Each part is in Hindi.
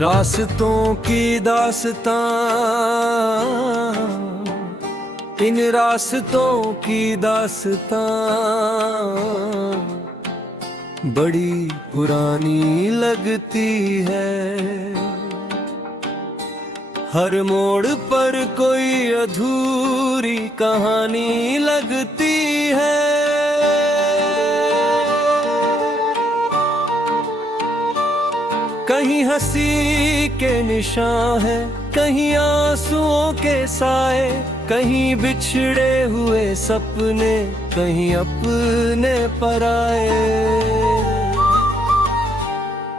रास्तों की दास्तां, इन रास्तों की दास्तां बड़ी पुरानी लगती है। हर मोड़ पर कोई अधूरी कहानी लगती है। कहीं हंसी के निशान है, कहीं आंसुओं के साए, कहीं बिछड़े हुए सपने, कहीं अपने पराए।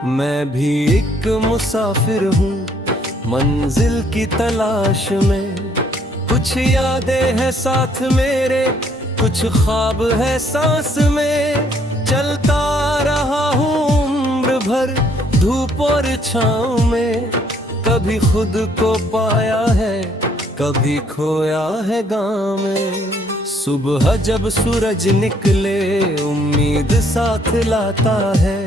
मैं भी एक मुसाफिर हूँ मंजिल की तलाश में। कुछ यादें हैं साथ मेरे, कुछ ख्वाब है सांस में। चलता रहा हूँ उम्र भर धूप और छाँव में। कभी खुद को पाया है, कभी खोया है गाँव में। सुबह जब सूरज निकले उम्मीद साथ लाता है।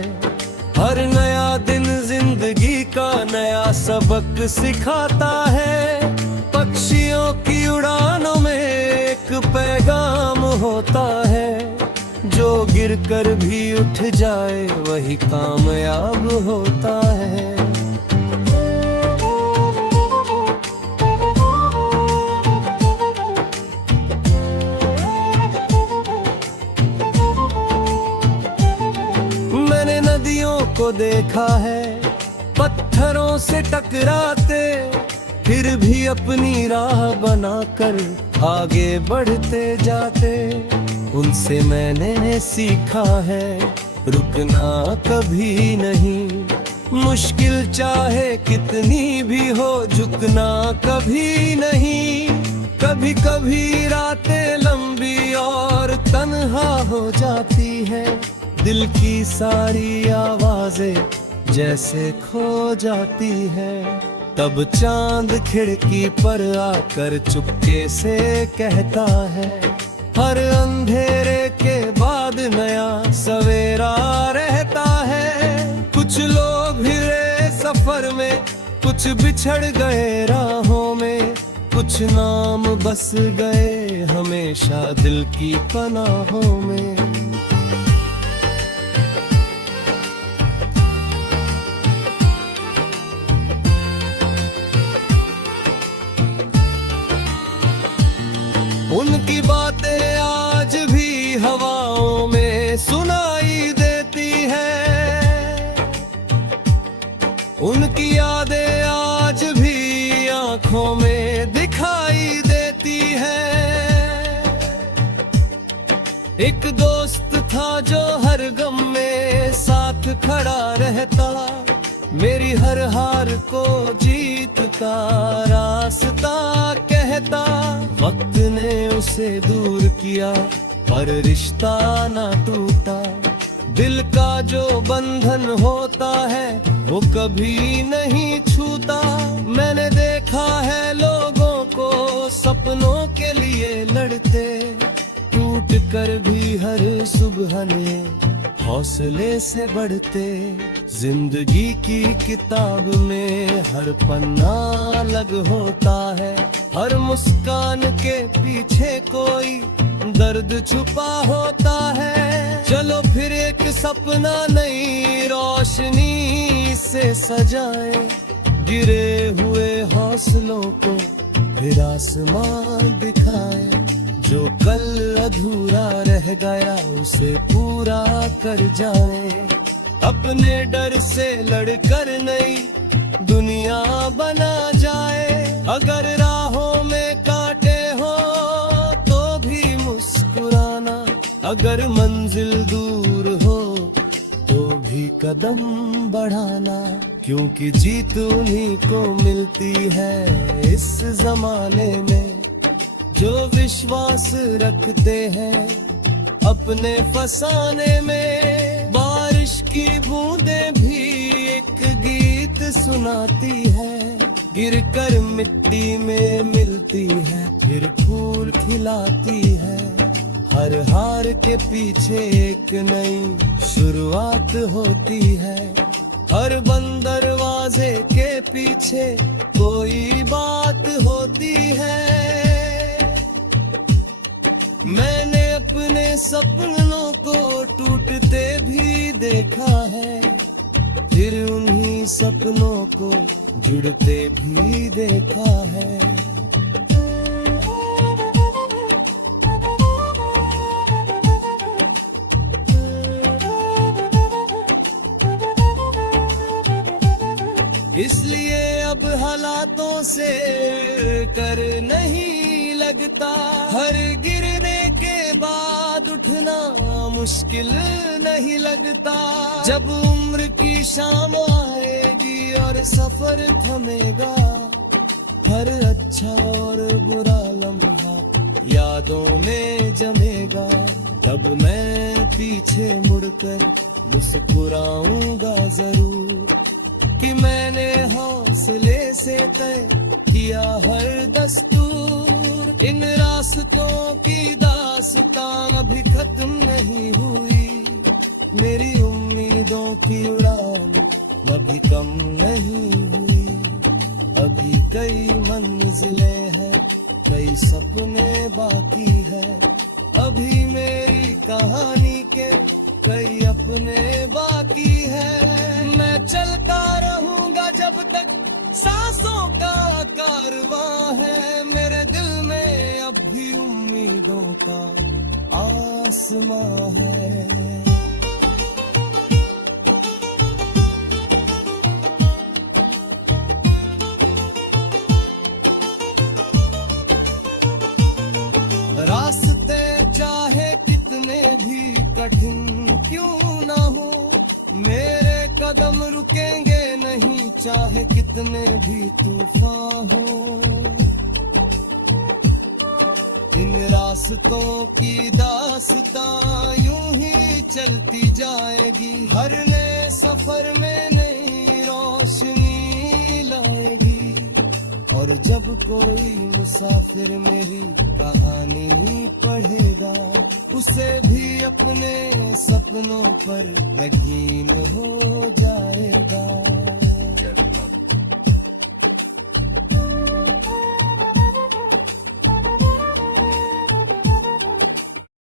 हर नया दिन जिंदगी का नया सबक सिखाता है। पक्षियों की उड़ानों में एक पैगाम होता है। जो गिरकर भी उठ जाए वही कामयाब होता है। मैंने नदियों को देखा है पत्थरों से टकराते, फिर भी अपनी राह बनाकर आगे बढ़ते जाते। उनसे मैंने सीखा है रुकना कभी नहीं। मुश्किल चाहे कितनी भी हो झुकना कभी नहीं। कभी कभी रातें लंबी और तन्हा हो जाती है। दिल की सारी आवाजें जैसे खो जाती है। तब चांद खिड़की पर आकर चुपके से कहता है, हर अंधेरे के बाद नया सवेरा रहता है। कुछ लोग भिड़े सफर में, कुछ बिछड़ गए राहों में, कुछ नाम बस गए हमेशा दिल की पनाहों में। उनकी बातें आज भी हवाओं में सुनाई देती है। उनकी यादें आज भी आंखों में दिखाई देती है। एक दोस्त था जो हर गम में साथ खड़ा रहता। मेरी हर हार को जीत का रास्ता कहता। वक्त ने उसे दूर किया पर रिश्ता ना टूटा। दिल का जो बंधन होता है वो कभी नहीं छूटा। मैंने देखा है लोगों को सपनों के लिए लड़ते, टूट कर भी हर सुबह ने हौसले से बढ़ते। जिंदगी की किताब में हर पन्ना अलग होता है। हर मुस्कान के पीछे कोई दर्द छुपा होता है। चलो फिर एक सपना नई रोशनी से सजाए। गिरे हुए हौसलों को फिर आसमां दिखाए। जो कल अधूरा रह गया उसे पूरा कर जाए। अपने डर से लड़कर नई दुनिया बना जाए। अगर राहों में कांटे हो तो भी मुस्कुराना। अगर मंजिल दूर हो तो भी कदम बढ़ाना। क्योंकि जीत उन्हीं को मिलती है इस जमाने में जो विश्वास रखते हैं अपने फसाने में। बारिश की बूंदें भी एक गीत सुनाती है। गिरकर मिट्टी में मिलती है फिर फूल खिलाती है। हर हार के पीछे एक नई शुरुआत होती है। हर बंद दरवाजे के पीछे कोई बात होती है। मैंने अपने सपनों को टूटते भी देखा है, फिर उन्हीं सपनों को जुड़ते भी देखा है। इसलिए अब हालातों से कर नहीं लगता, हर गिरने के बाद उठना मुश्किल नहीं लगता। जब उम्र की शाम आएगी और सफर थमेगा, हर अच्छा और बुरा लम्हा यादों में जमेगा। तब मैं पीछे मुड़कर मुस्कुराऊंगा जरूर कि मैंने हौसले से तय किया हर दस्तूर। इन रास्तों की दास्तां अभी खत्म नहीं हुई, मेरी उम्मीदों की उड़ान अभी कम नहीं हुई। अभी कई मंजिलें हैं, कई सपने बाकी है, अभी मेरी कहानी के कई अपने बाकी है। मैं चलता रहूंगा जब तक सांसों का कारवां है, मेरे दिल में अब भी उम्मीदों का आसमां है। रास्ते चाहे कितने भी कठिन क्यों ना हो, मेरे कदम रुकेंगे नहीं, चाहे कितने भी तूफान हो। इन रास्तों की दास्तां यूं ही चलती जाएगी, हर नए सफर में नई रोशनी लाएगी। और जब कोई मुसाफिर मेरी कहानी पढ़ेगा, उसे भी अपने सपनों पर यकीन हो जाएगा।